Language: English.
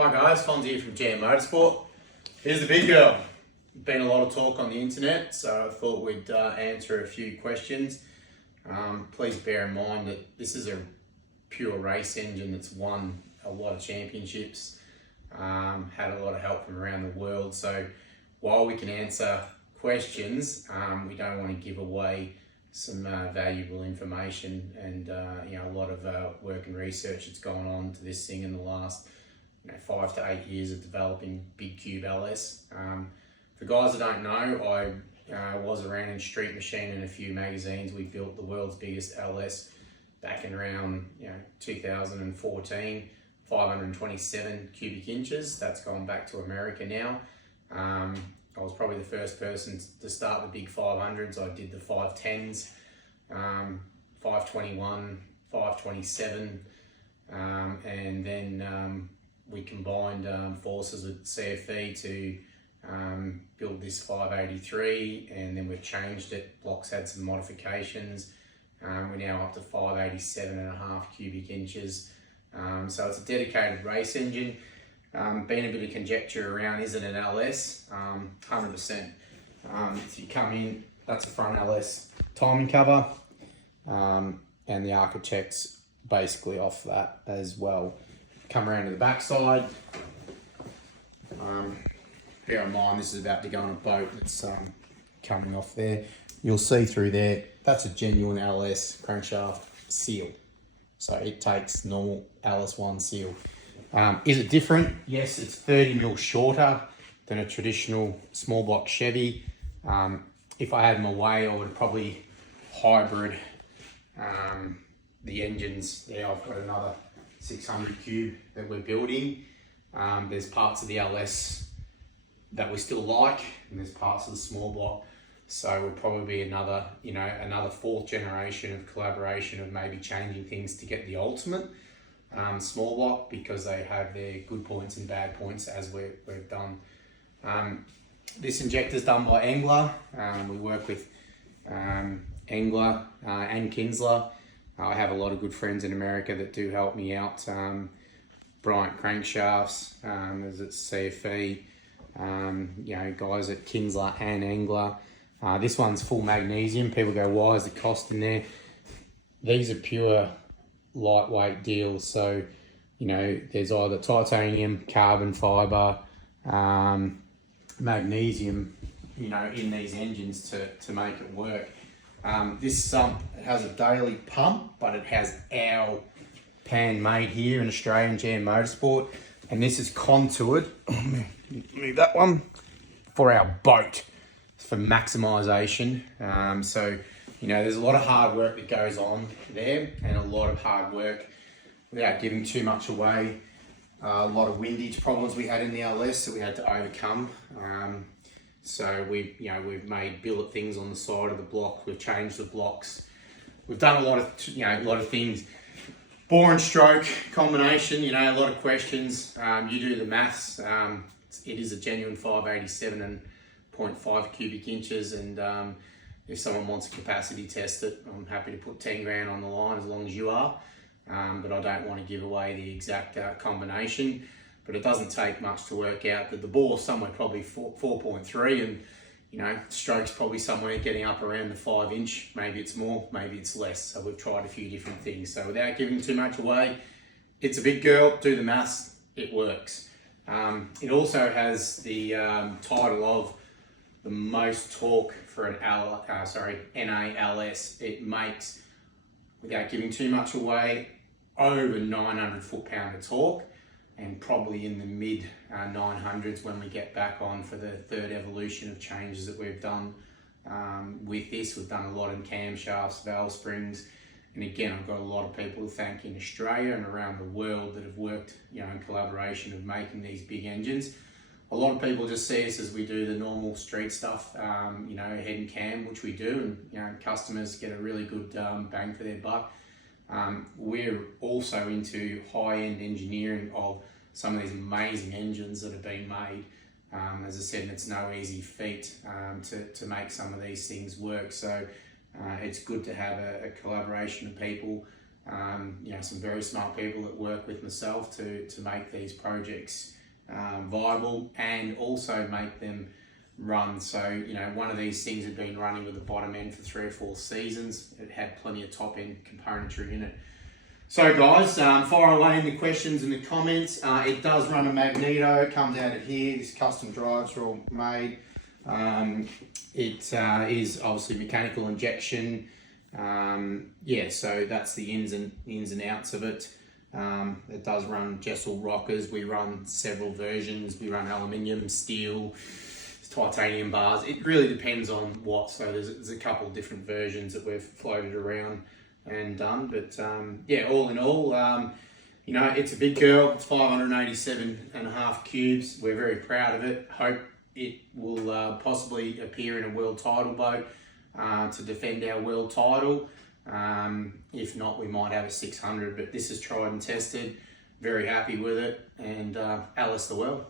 Hi guys, Fonz here from GM Motorsport. Here's the big girl. Been a lot of talk on the internet, so I thought we'd answer a few questions. Please bear in mind that this is a pure race engine that's won a lot of championships, had a lot of help from around the world. So while we can answer questions, we don't want to give away some valuable information and a lot of work and research that's gone on to this thing in the last 5 to 8 years of developing Big Cube LS. For guys that don't know, I was around in Street Machine and a few magazines. We built the world's biggest LS back in around 2014, 527 cubic inches. That's gone back to America now. I was probably the first person to start the big 500s. I did the 510s, 521, 527, and then we combined forces with CFE to build this 583, and then we've changed it. Blocks had some modifications. We're now up to 587.5 cubic inches. So it's a dedicated race engine. Been a bit of conjecture around, is it an LS? 100%. If you come in, that's a front LS timing cover, and the architect's basically off that as well. Come around to the back side. Bear in mind this is about to go on a boat that's coming off there. You'll see through there, that's a genuine LS crankshaft seal. So it takes normal LS1 seal. Is it different? Yes, it's 30mm shorter than a traditional small block Chevy. If I had my way, I would probably hybrid the engines. There I've got another 600 cube that we're building. There's parts of the LS that we still like, and there's parts of the small block. So we'll probably be another 4th generation of collaboration of maybe changing things to get the ultimate small block, because they have their good points and bad points as we've done. This injector is done by Engler. We work with Engler and Kinsler. I have a lot of good friends in America that do help me out. Bryant Crankshafts, as it's CFE, guys at Kinsler and Engler. This one's full magnesium. People go, why is the cost in there? These are pure lightweight deals. So, there's either titanium, carbon fiber, magnesium, in these engines to make it work. This sump has a daily pump, but it has our pan made here in Australian GM Motorsport, and this is contoured, move that one, for our boat, for maximisation. So, there's a lot of hard work that goes on there, and a lot of hard work without giving too much away. A lot of windage problems we had in the LS that we had to overcome. So we've made billet things on the side of the block. We've changed the blocks. We've done a lot of things. Bore and stroke combination. A lot of questions. You do the maths. It is a genuine 587.5 cubic inches, and if someone wants to capacity test it, I'm happy to put 10 grand on the line as long as you are. But I don't want to give away the exact combination. But it doesn't take much to work out that the bore's somewhere probably 4.3, and stroke's probably somewhere getting up around the 5 inch. Maybe it's more, maybe it's less. So we've tried a few different things. So without giving too much away, it's a big girl. Do the maths, it works. It also has the title of the most torque for an NALS. It makes, without giving too much away, over 900 foot-pound of torque, and probably in the mid 900s when we get back on for the 3rd evolution of changes that we've done with this. We've done a lot in camshafts, valve springs, and again, I've got a lot of people to thank in Australia and around the world that have worked in collaboration of making these big engines. A lot of people just see us as we do the normal street stuff, head and cam, which we do, and customers get a really good bang for their buck. We're also into high-end engineering of some of these amazing engines that have been made. As I said, it's no easy feat to make some of these things work. So it's good to have a collaboration of people You know, some very smart people that work with myself to make these projects viable and also make them run. So, you know, one of these things had been running with the bottom end for 3 or 4 seasons. It had plenty of top end componentry in it. So guys, fire away any questions in the comments. It does run a magneto, it comes out of here. These custom drives are all made. It is obviously mechanical injection. Yeah, so that's the ins and outs of it. It does run Jesel rockers. We run several versions. We run aluminium, steel, titanium bars. It really depends on what. So there's a couple of different versions that we've floated around and done. But yeah, all in all, you know, it's a big girl. It's 587.5 cubes. We're very proud of it. Hope it will possibly appear in a world title boat to defend our world title. If not, we might have a 600, but this is tried and tested. Very happy with it, and Alice the Well.